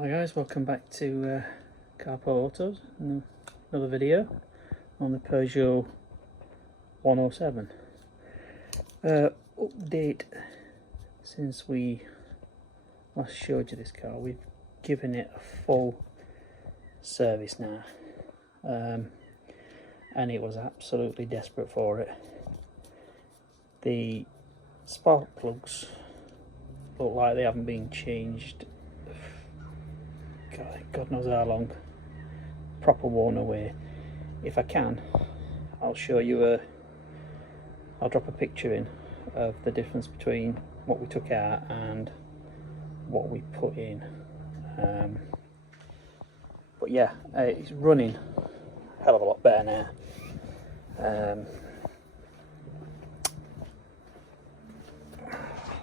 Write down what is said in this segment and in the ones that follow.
Hi guys, welcome back to Carpo Autos, another video on the Peugeot 107. Update since we last showed you this car. We've given it a full service now, and it was absolutely desperate for it. The spark plugs look like they haven't been changed God knows how long, proper worn away. If I can, I'll show you I'll drop a picture in of the difference between what we took out and what we put in. But yeah, it's running a hell of a lot better now.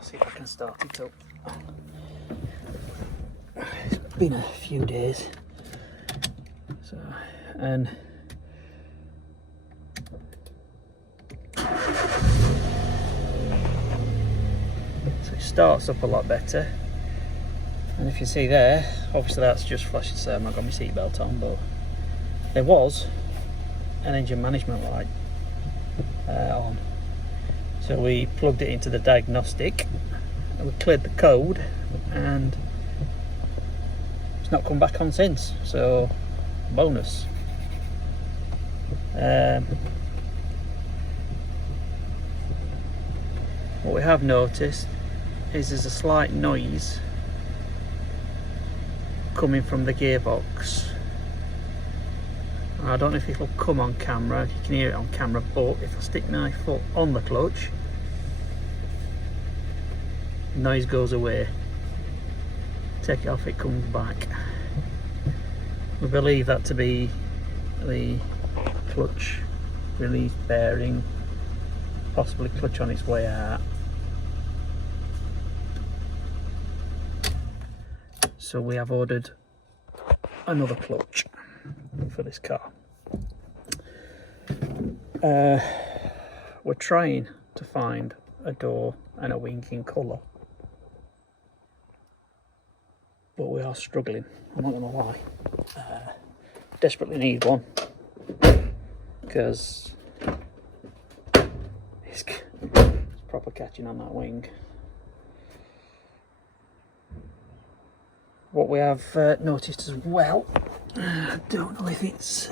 See if I can start it up. It's been a few days, so it starts up a lot better. And if you see there, obviously that's just flashing, so I've not got my seatbelt on, but there was an engine management light on. So we plugged it into the diagnostic and we cleared the code, and it's not come back on since, so bonus. What we have noticed is there's a slight noise coming from the gearbox. I don't know if it'll come on camera, if you can hear it on camera, but if I stick my foot on the clutch, the noise goes away. Take it off, it comes back. We believe that to be the clutch release bearing, possibly clutch on its way out. So we have ordered another clutch for this car. We're trying to find a door and a wing in colour, but we are struggling, I'm not gonna lie. Desperately need one, because it's proper catching on that wing. What we have noticed as well, I don't know if it's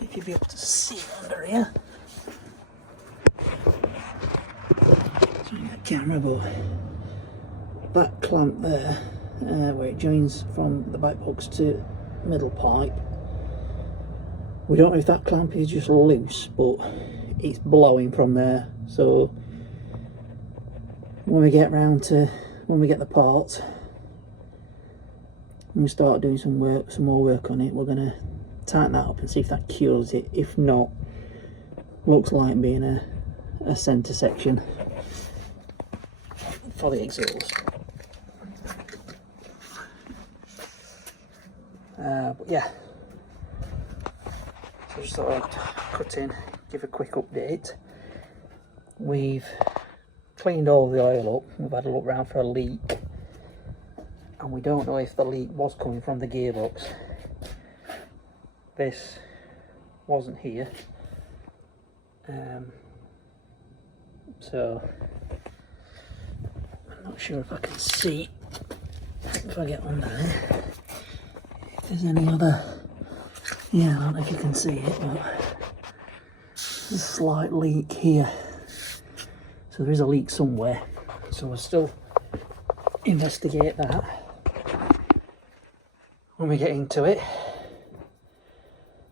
if you'll be able to see it under here. Showing the camera, but that clamp there, where it joins from the back box to middle pipe, we don't know if that clamp is just loose, but it's blowing from there. So when we get the parts, when we start doing some more work on it, we're going to tighten that up and see if that cures it. If not, looks like being a centre section for the exhaust. But yeah, so just thought I'd cut in, give a quick update. We've cleaned all the oil up, we've had a look around for a leak, and we don't know if the leak was coming from the gearbox. This wasn't here, so I'm not sure if I can see, if I get on there, if there's any other, yeah, I don't know if you can see it, but there's a slight leak here, so there is a leak somewhere, so we'll still investigate that when we get into it.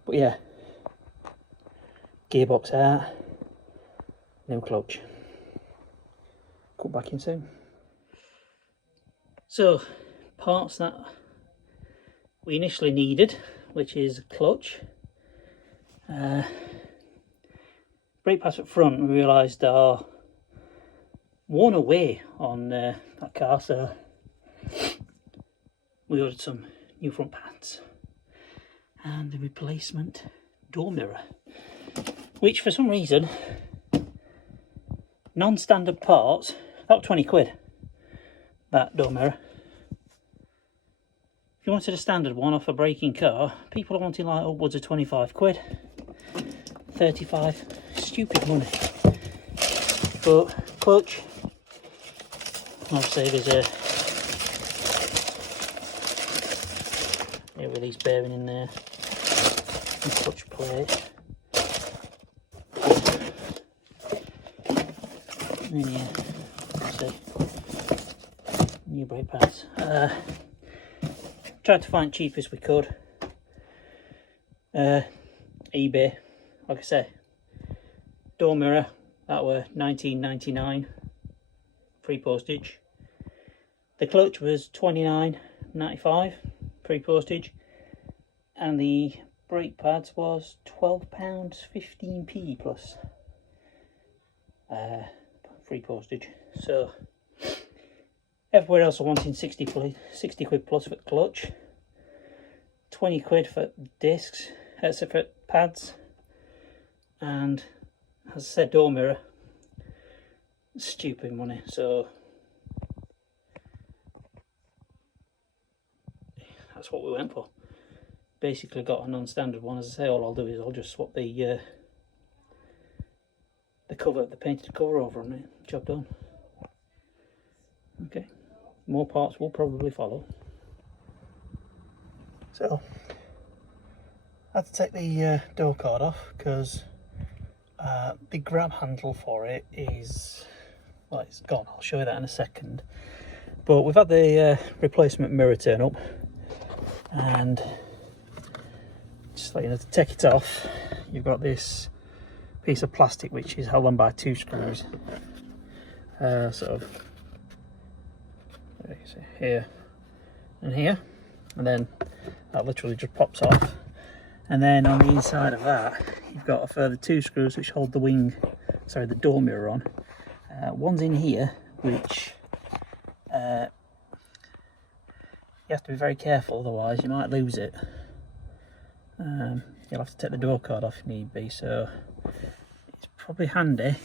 But yeah, gearbox out, new clutch. Cut back in soon. So, parts that we initially needed, which is clutch, brake pads at front, we realised are worn away on that car, so we ordered some new front pads and the replacement door mirror, which for some reason, non-standard parts, about 20 quid, that door mirror. If you wanted a standard one off a braking car, people are wanting like upwards of 25 quid, 35, stupid money. But clutch, obviously there's a release bearing in there, and clutch plate. And yeah, see, new brake pads. Tried to find cheap as we could. eBay, like I say, door mirror, that were £19.99, free postage. The clutch was £29.95, free postage, and the brake pads was £12 15p plus free postage. So everywhere else are wanting 60 quid plus for the clutch, 20 quid for discs, for pads, and as I said, door mirror, stupid money. So that's what we went for. Basically got a non-standard one. As I say, all I'll do is I'll just swap the cover, the painted cover over on it. Job done. Okay, more parts will probably follow. So I had to take the door card off because the grab handle for it is, well, it's gone. I'll show you that in a second. But we've had the replacement mirror turn up, and just let you know, to take it off, you've got this piece of plastic which is held on by 2 screws, sort of here and here, and then that literally just pops off. And then on the inside of that, you've got a further 2 screws which hold the door mirror on. One's in here, which you have to be very careful, otherwise you might lose it. You'll have to take the door card off if need be, so it's probably handy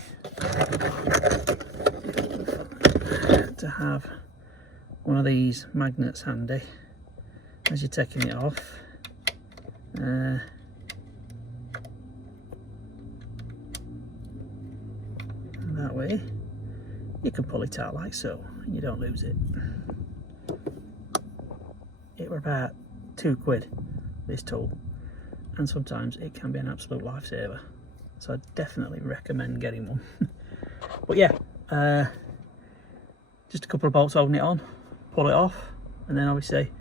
to have one of these magnets handy as you're taking it off. That way you can pull it out like so and you don't lose it. It were about 2 quid, this tool, and sometimes it can be an absolute lifesaver, so I definitely recommend getting one. But yeah, just a couple of bolts holding it on, pull it off, and then obviously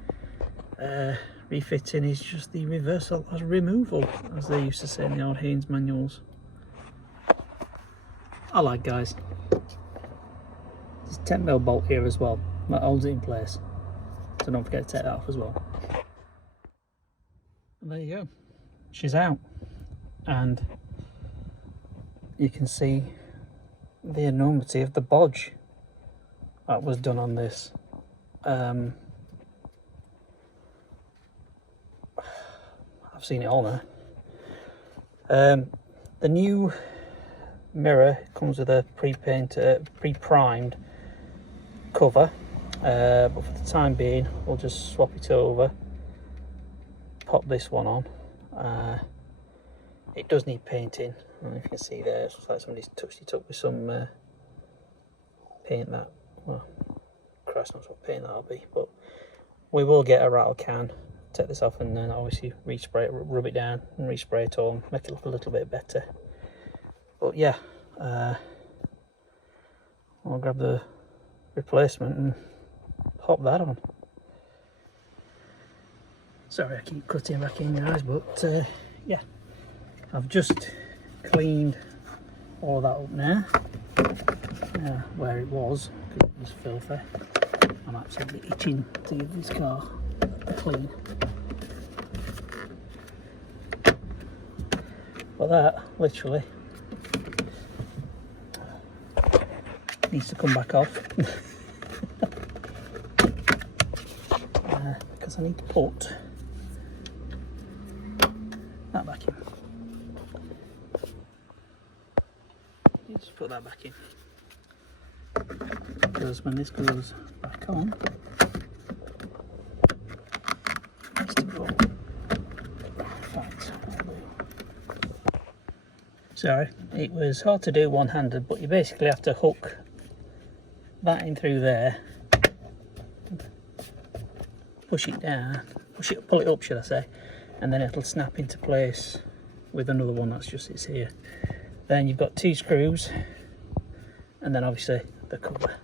refitting is just the reversal as removal, as they used to say in the old Haynes manuals. I like, guys. There's a 10mm bolt here as well that holds it in place, so don't forget to take that off as well. And there you go, she's out, and you can see the enormity of the bodge that was done on this. I've seen it all now. The new mirror comes with a pre-primed cover, but for the time being we'll just swap it over, pop this one on. It does need painting. I don't know if you can see there, it looks like somebody's touched it up with some paint that, well, Christ knows what paint that'll be, but we will get a rattle can, take this off, and then obviously respray it, rub it down and respray it all, make it look a little bit better. But yeah, I'll grab the replacement and pop that on. Sorry I keep cutting back in, guys, but yeah, I've just cleaned all that up now, where it was, because it was filthy. I'm absolutely itching to give this car a clean. But that literally needs to come back off because I need to put that back in. Just put that back in, because when this goes back on, bits to put. Right. Sorry, it was hard to do one-handed, but you basically have to hook that in through there, push it down, pull it up should I say, and then it'll snap into place with another one that's just sits here. Then you've got 2 screws, and then obviously the cover.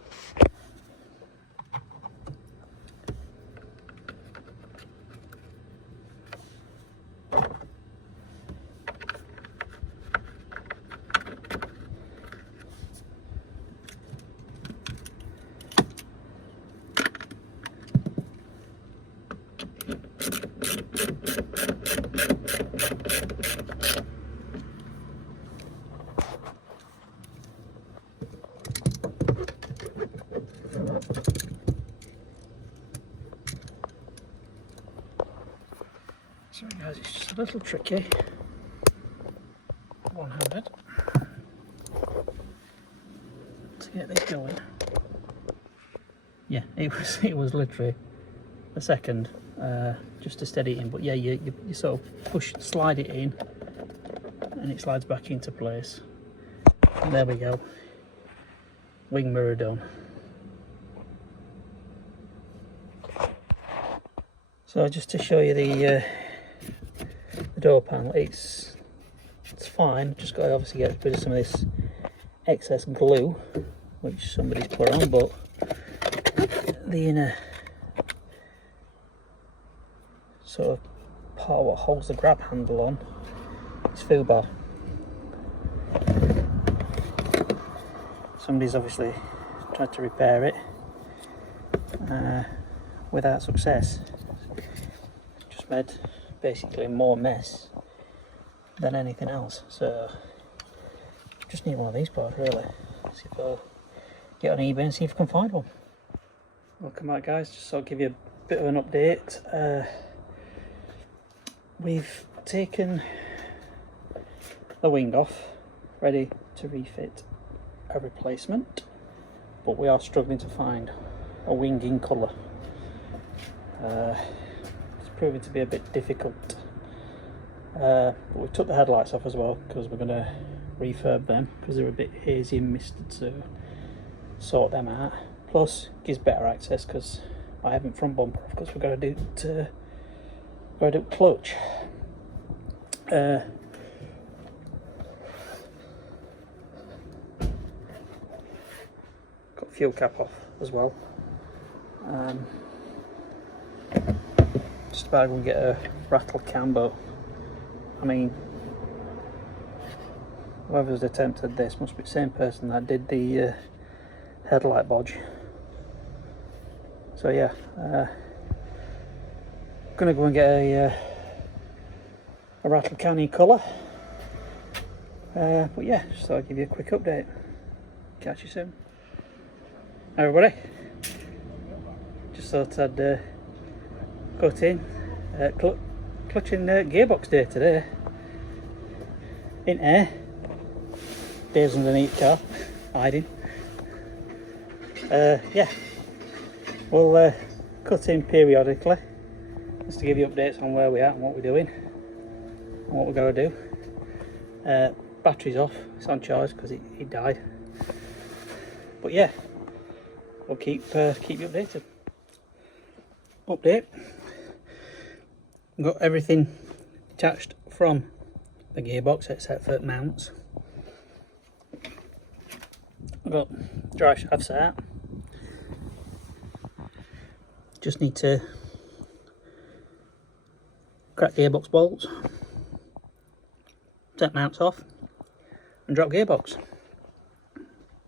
Sorry guys, it's just a little tricky, one-handed, to get this going. Yeah, it was literally a second just to steady it in, but yeah, you sort of slide it in, and it slides back into place. And there we go, wing mirror done. So just to show you the door panel, it's fine, just got to obviously get rid of some of this excess glue which somebody's put on, but the inner sort of part what holds the grab handle on is foobar. Somebody's obviously tried to repair it without success. Just made basically more mess than anything else, so just need one of these parts really. See if I'll get on eBay and see if I can find one. Welcome back guys, just so I'll give you a bit of an update. We've taken the wing off, ready to refit a replacement, but we are struggling to find a wing in colour. It's proving to be a bit difficult, but we took the headlights off as well because we're going to refurb them because they're a bit hazy and misted, so sort them out. Plus gives better access because I haven't front bumper off because we're going to do clutch. Got fuel cap off as well. Just about to go and get a rattle cam, but I mean, whoever's attempted this must be the same person that did the headlight bodge. So yeah, gonna go and get a rattle can in colour. But yeah, just thought I'd give you a quick update. Catch you soon. Everybody, just thought I'd cut in clutching gearbox day today. In air, Dave's underneath car, hiding. Yeah, we'll cut in periodically just to give you updates on where we're at and what we're doing and what we're going to do. Battery's off, it's on charge because it died. But yeah, we'll keep you updated. Update. Got everything detached from the gearbox except for mounts. I've got drive shafts out. Just need to crack gearbox bolts, take mounts off, and drop gearbox.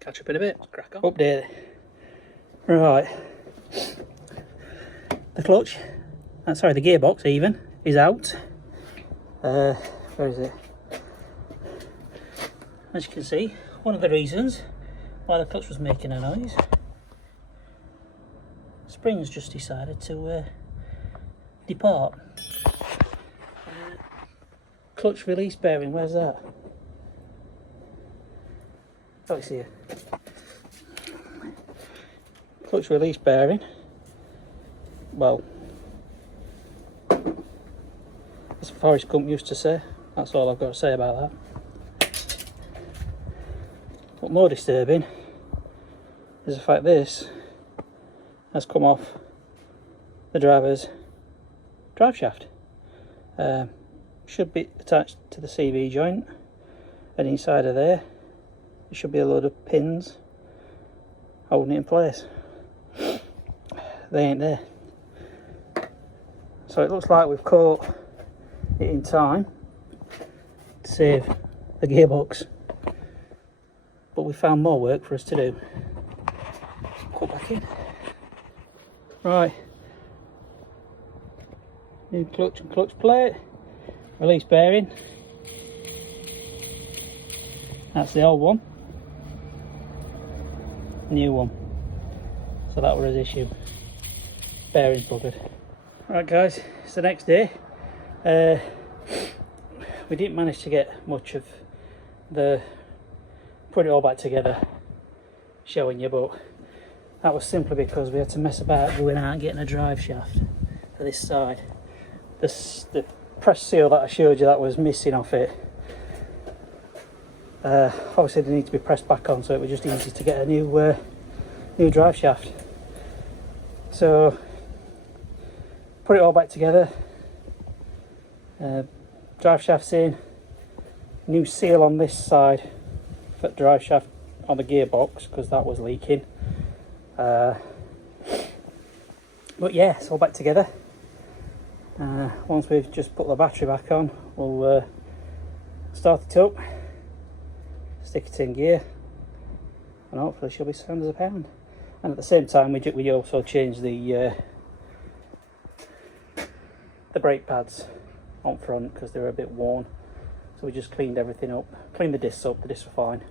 Catch up in a bit. Crack on. Update. Right. The clutch, sorry, the gearbox even, is out. Where is it? As you can see, one of the reasons why the clutch was making a noise, springs just decided to depart. Clutch release bearing, where's that? Oh, it's here. Clutch release bearing, well, as Forrest Gump used to say. That's all I've got to say about that. But more disturbing is the fact this has come off the driver's drive shaft. Should be attached to the CV joint, and inside of there should be a load of pins holding it in place. They ain't there. So it looks like we've caught it in time to save the gearbox, but we found more work for us to do. Put back in. Right, new clutch and clutch plate, release bearing, that's the old one, new one, so that was his issue, bearing's buggered. Right guys, it's the next day. We didn't manage to get much of the put it all back together showing you, but that was simply because we had to mess about going out and getting a drive shaft for this side. The press seal that I showed you that was missing off it, obviously they need to be pressed back on, so it was just easy to get a new drive shaft. So put it all back together, drive shaft's in, new seal on this side for drive shaft on the gearbox because that was leaking. But yeah, it's all back together. Once we've just put the battery back on, we'll start it up, stick it in gear, and hopefully she'll be sound as a pound. And at the same time we also changed the brake pads on front because they were a bit worn, so we just cleaned everything up, cleaned the discs up. The discs were fine,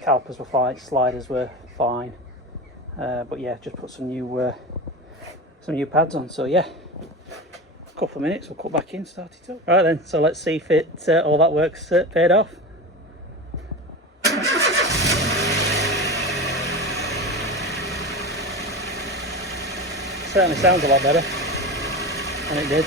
calipers were fine, sliders were fine, but yeah, just put some new pads on. So yeah, a couple of minutes, we'll cut back in, start it up. Right then, so let's see if all that work's paid off. Certainly sounds a lot better than it did.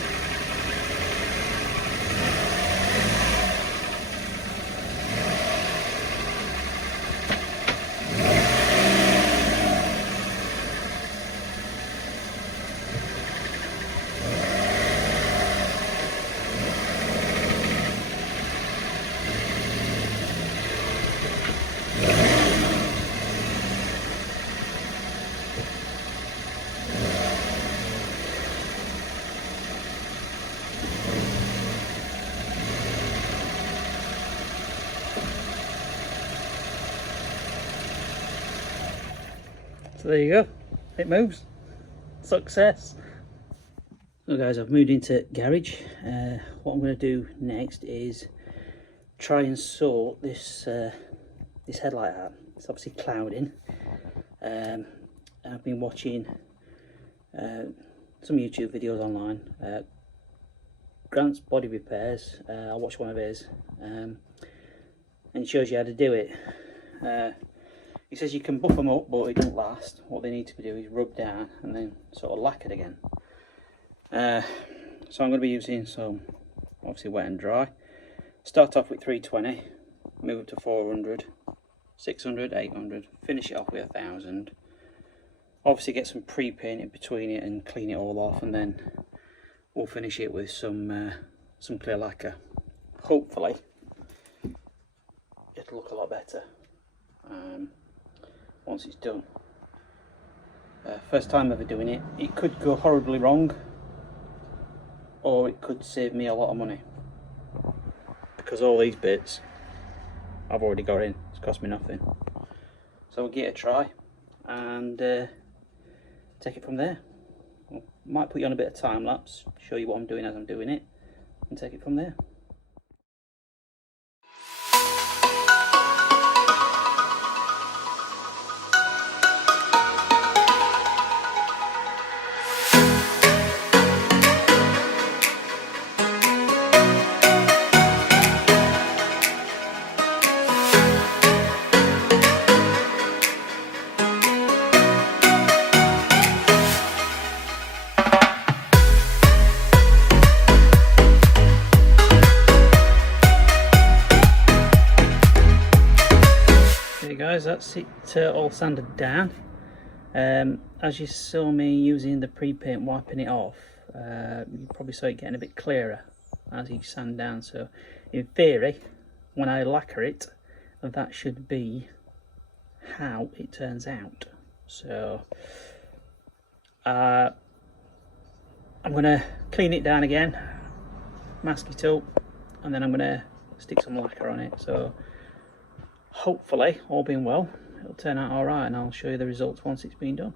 So there you go, it moves. Success. So guys, I've moved into garage. What I'm going to do next is try and sort this headlight out. It's obviously clouding. I've been watching some YouTube videos online. Grant's Body Repairs, I watched one of his, and it shows you how to do it. He says you can buff them up, but it doesn't last. What they need to do is rub down and then sort of lacquer again. So I'm going to be using some, obviously wet and dry. Start off with 320, move up to 400, 600, 800, finish it off with 1000. Obviously get some pre-paint in between it and clean it all off, and then we'll finish it with some clear lacquer. Hopefully it'll look a lot better once it's done. First time ever doing it. It could go horribly wrong, or it could save me a lot of money, because all these bits I've already got in. It's cost me nothing. So we'll give it a try and take it from there. Might put you on a bit of time lapse, show you what I'm doing as I'm doing it, and take it from there. that's it all sanded down. As you saw me using the pre-paint wiping it off, you probably saw it getting a bit clearer as you sand down. So in theory, when I lacquer it, that should be how it turns out. So I'm going to clean it down again, mask it up, and then I'm going to stick some lacquer on it. So hopefully, all being well, it'll turn out alright, and I'll show you the results once it's been done.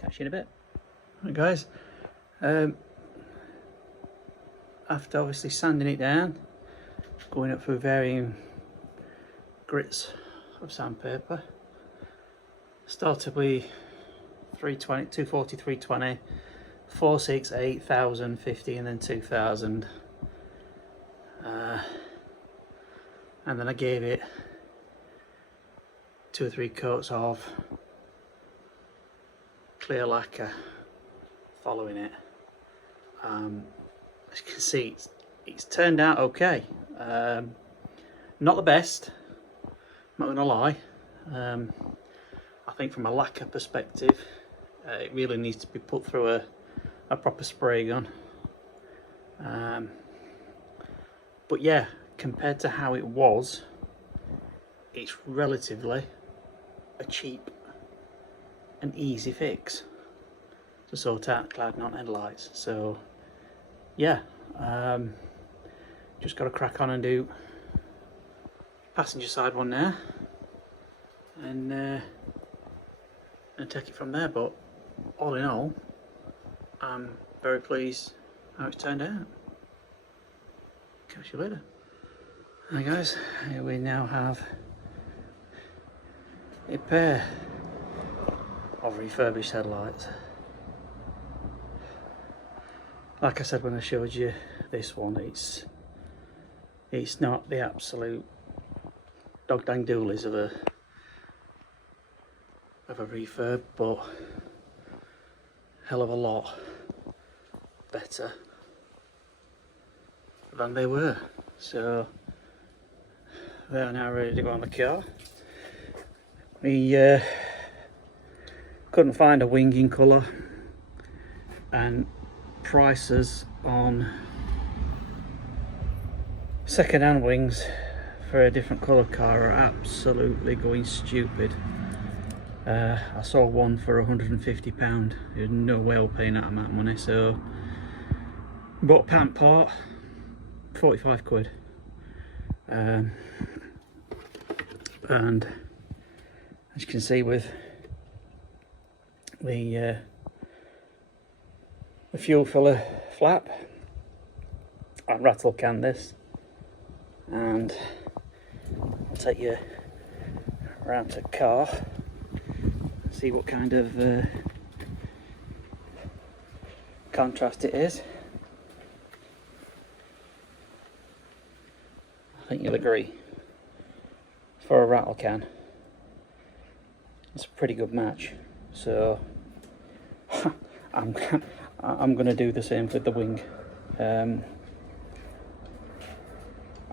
Catch you in a bit. Right guys, after obviously sanding it down, going up through varying grits of sandpaper, started with 320, 240, 320, 4.6, 8,000, 50, and then 2,000. And then I gave it 2 or 3 coats of clear lacquer following it. As you can see, it's turned out okay. Not the best, not gonna lie. I think from a lacquer perspective, it really needs to be put through a proper spray gun. But yeah, compared to how it was, it's relatively a cheap and easy fix to sort out cloud mount headlights. So yeah, just got to crack on and do passenger side one there, and take it from there. But all in all, I'm very pleased how it's turned out. Catch you later. Hi guys, here we now have a pair of refurbished headlights. Like I said when I showed you this one, it's not the absolute dog dang doolies of a refurb, but hell of a lot better than they were. So they are now ready to go on the car. We couldn't find a winging colour, and prices on second-hand wings for a different colour car are absolutely going stupid. I saw one for £150. There's no way we're paying that amount of money, so bought a pant part, 45 quid. And as you can see with the fuel filler flap, I rattle can this, and I'll take you around to the car, see what kind of contrast it is. I think you'll agree, for a rattle can, it's a pretty good match. So I'm going to do the same with the wing.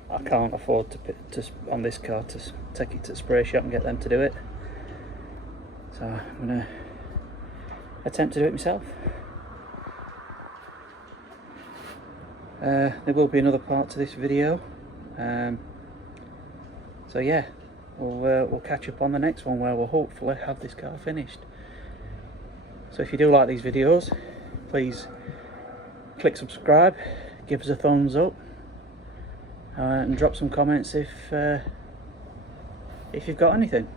I can't afford to on this car to take it to the spray shop and get them to do it, so I'm going to attempt to do it myself. There will be another part to this video, so yeah, we'll catch up on the next one, where we'll hopefully have this car finished. So if you do like these videos, please click subscribe, give us a thumbs up, and drop some comments if you've got anything.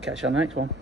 Catch you on the next one.